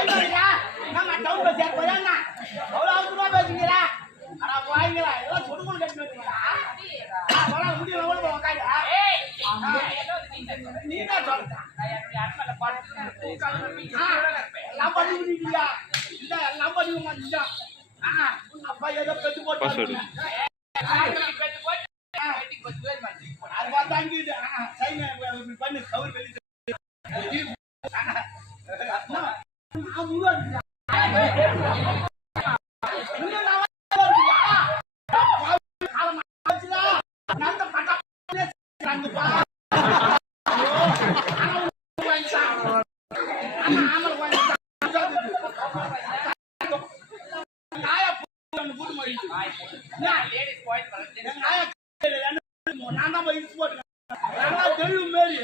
Time ஆகுதா நம்ம town bus ஏற போறேன்னா அவ்வளவு அவசரமா பேசுறீங்களா அட வாங்கல எல்லாம் சொடுமுடு கட்டி வச்சீங்களா வர முடியல போ உட்காரு நீ சொல்ற? ஆ, எல்லாம் பண்ணி விடுவீங்களா இல்ல எல்லாம் பண்ணி மாட்டீங்க ஆ அப்பா ஏதோ பெத்து போட்டு அது பார்த்தா அங்கிட்டு ஆ, சைன் பண்ணு கவர் வெளியே நான் தான் போய் இழுத்து நல்லா தெளிவு மாரி.